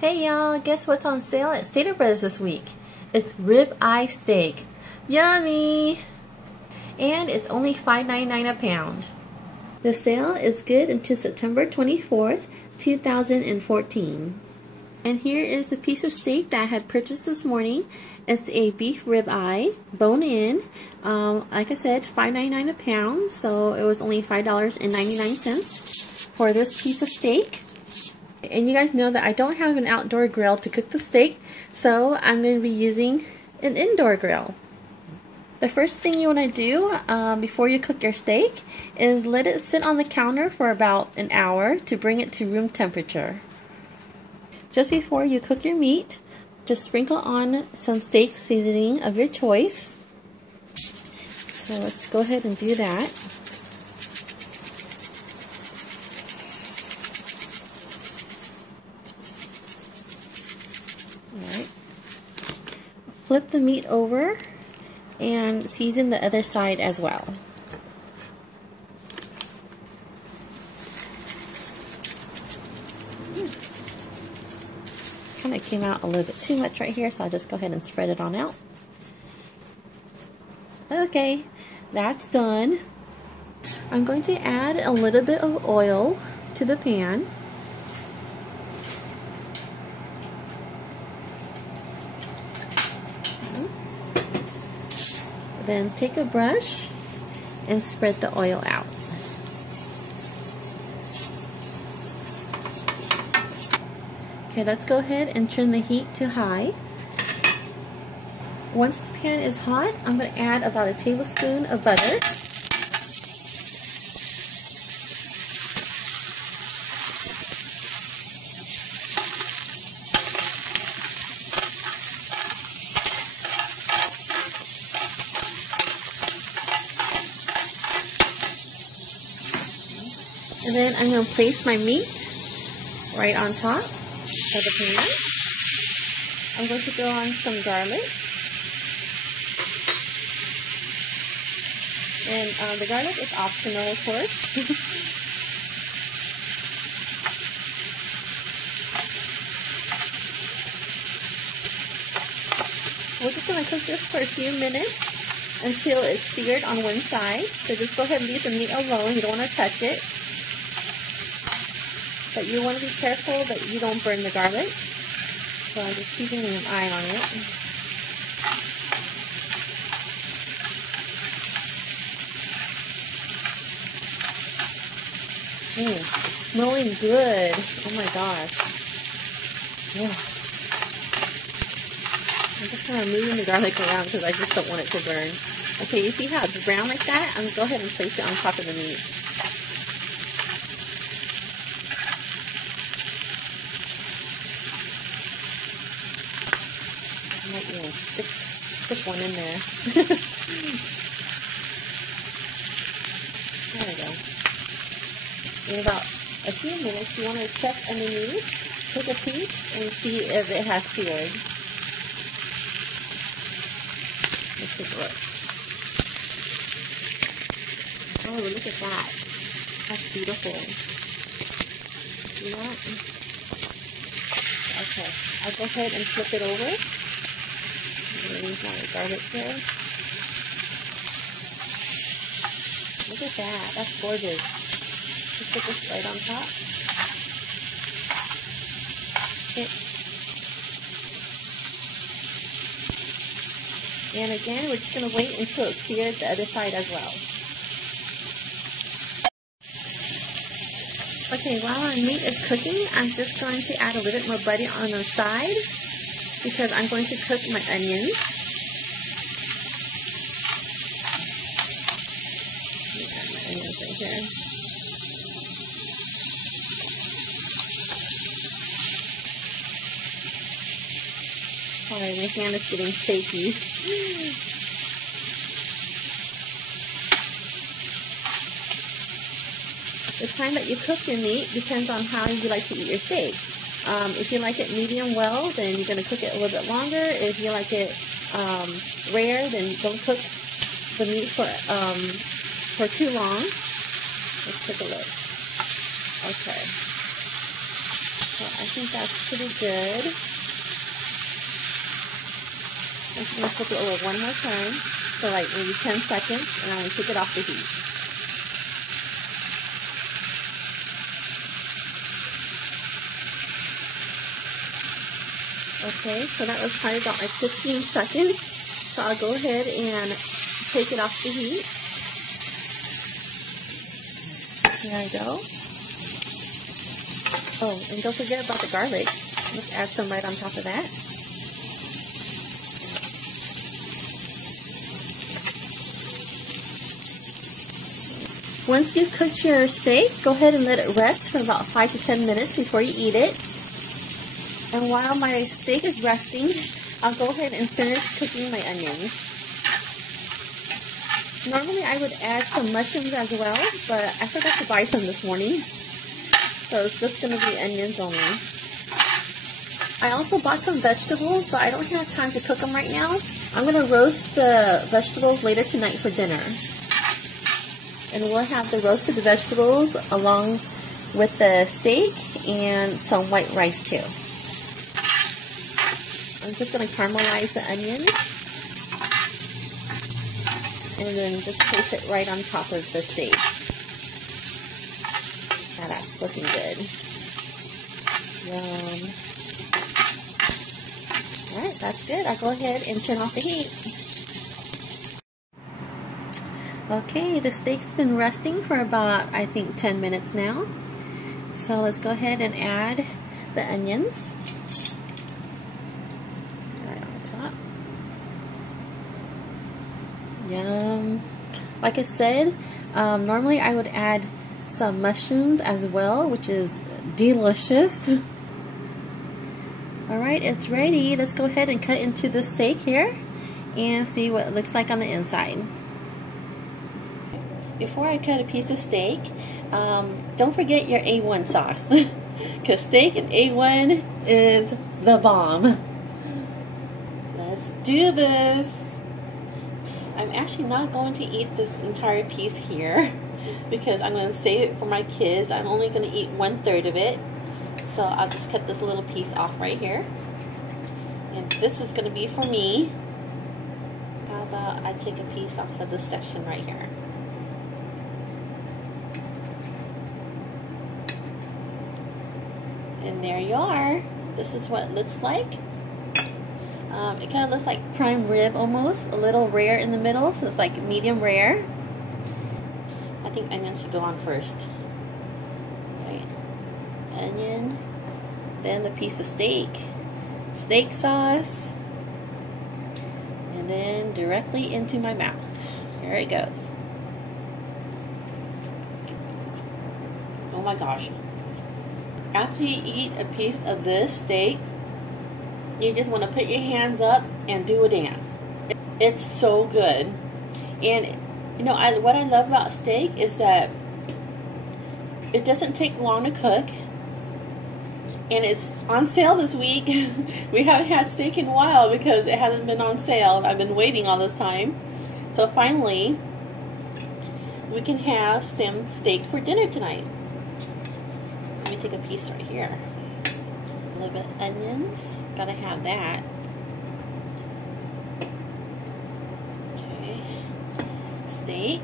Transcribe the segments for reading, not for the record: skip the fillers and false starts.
Hey y'all, guess what's on sale at Stater Brothers this week? It's rib eye steak. Yummy! And it's only $5.99 a pound. The sale is good until September 24th, 2014. And here is the piece of steak that I had purchased this morning. It's a beef rib eye, bone in. Like I said, $5.99 a pound, so it was only $5.99 for this piece of steak. And you guys know that I don't have an outdoor grill to cook the steak, so I'm going to be using an indoor grill. The first thing you want to do before you cook your steak is let it sit on the counter for about an hour to bring it to room temperature. Just before you cook your meat, just sprinkle on some steak seasoning of your choice. So let's go ahead and do that. Alright. Flip the meat over and season the other side as well. Kind of came out a little bit too much right here, so I'll just go ahead and spread it on out. Okay, that's done. I'm going to add a little bit of oil to the pan. Then take a brush and spread the oil out. Okay, let's go ahead and turn the heat to high. Once the pan is hot, I'm going to add about a tablespoon of butter. And then I'm going to place my meat right on top of the pan. I'm going to throw on some garlic. And the garlic is optional, of course. We're just going to cook this for a few minutes until it's seared on one side. So just go ahead and leave the meat alone. You don't want to touch it. But you want to be careful that you don't burn the garlic. So I'm just keeping an eye on it. Smelling good. Oh my gosh. Yeah. I'm just kind of moving the garlic around because I just don't want it to burn. Okay, you see how it's brown like that? I'm going to go ahead and place it on top of the meat. Stick one in there. There we go. In about a few minutes, you want to check underneath, take a peek, and see if it has seared. Let's take a look. Oh, look at that. That's beautiful. See that? Okay, I'll go ahead and flip it over. Leave my garlic there. Look at that. That's gorgeous. Just put this right on top. Okay. And again, we're just going to wait until it sears the other side as well. Okay, while our meat is cooking, I'm just going to add a little bit more butter on the side because I'm going to cook my onions. Sorry, my hand is getting shaky. The time that you cook your meat depends on how you like to eat your steak. If you like it medium well, then you're going to cook it a little bit longer. If you like it rare, then don't cook the meat for too long. Let's take a look. Okay. So I think that's pretty good. I'm just going to flip it over one more time for like maybe 10 seconds, and I'm going to take it off the heat. Okay, so that was probably about like 15 seconds. So I'll go ahead and take it off the heat. There I go. Oh, and don't forget about the garlic. Let's add some right on top of that. Once you've cooked your steak, go ahead and let it rest for about 5 to 10 minutes before you eat it. And while my steak is resting, I'll go ahead and finish cooking my onions. Normally I would add some mushrooms as well, but I forgot to buy some this morning. So it's just going to be onions only. I also bought some vegetables, but I don't have time to cook them right now. I'm going to roast the vegetables later tonight for dinner. And we'll have the roasted vegetables along with the steak and some white rice too. I'm just going to caramelize the onions and then just place it right on top of the steak. Now that's looking good. Yum. Alright, that's good. I'll go ahead and turn off the heat. Okay, the steak's been resting for about, I think, 10 minutes now. So let's go ahead and add the onions. Right on the top. Yum. Like I said, normally I would add some mushrooms as well, which is delicious. Alright, it's ready. Let's go ahead and cut into the steak here and see what it looks like on the inside. Before I cut a piece of steak, don't forget your A1 sauce, because steak and A1 is the bomb. Let's do this. I'm actually not going to eat this entire piece here because I'm going to save it for my kids. I'm only going to eat 1/3 of it, so I'll just cut this little piece off right here. And this is going to be for me. How about I take a piece off of this section right here? And there you are. This is what it looks like. It kind of looks like prime rib almost, a little rare in the middle, so it's like medium rare. I think onion should go on first. Right. Onion, then the piece of steak, steak sauce, and then directly into my mouth. Here it goes. Oh my gosh. After you eat a piece of this steak, you just want to put your hands up and do a dance. It's so good. And you know, what I love about steak is that it doesn't take long to cook. And it's on sale this week. We haven't had steak in a while because it hasn't been on sale. I've been waiting all this time. So finally, we can have some steak for dinner tonight. Let me take a piece right here. A little bit of onions. Gotta have that. Okay. Steak.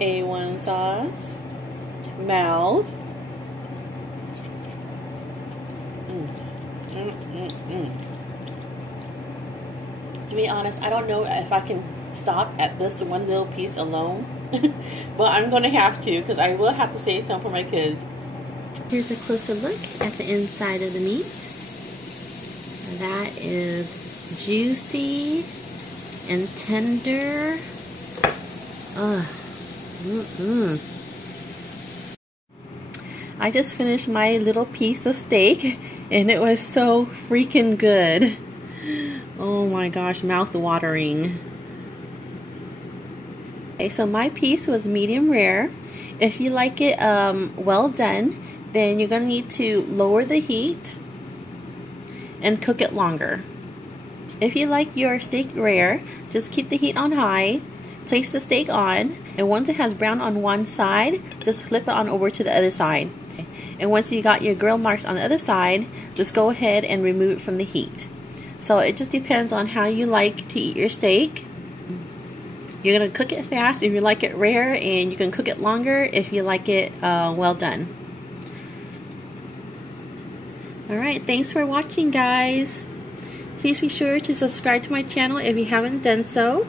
A1 sauce. Mouth. To be honest, I don't know if I can stop at this one little piece alone. Well, I'm going to have to, because I will have to save some for my kids. Here's a closer look at the inside of the meat. That is juicy and tender. I just finished my little piece of steak, and it was so freaking good. Oh my gosh, mouth-watering. Okay, so my piece was medium rare. If you like it well done, then you're going to need to lower the heat and cook it longer. If you like your steak rare, just keep the heat on high, place the steak on, and once it has brown on one side, just flip it on over to the other side. And once you got your grill marks on the other side, just go ahead and remove it from the heat. So it just depends on how you like to eat your steak. You're going to cook it fast if you like it rare, and you can cook it longer if you like it well done. Alright, thanks for watching, guys. Please be sure to subscribe to my channel if you haven't done so.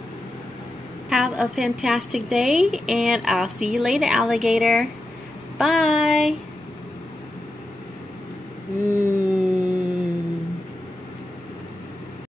Have a fantastic day, and I'll see you later, alligator. Bye.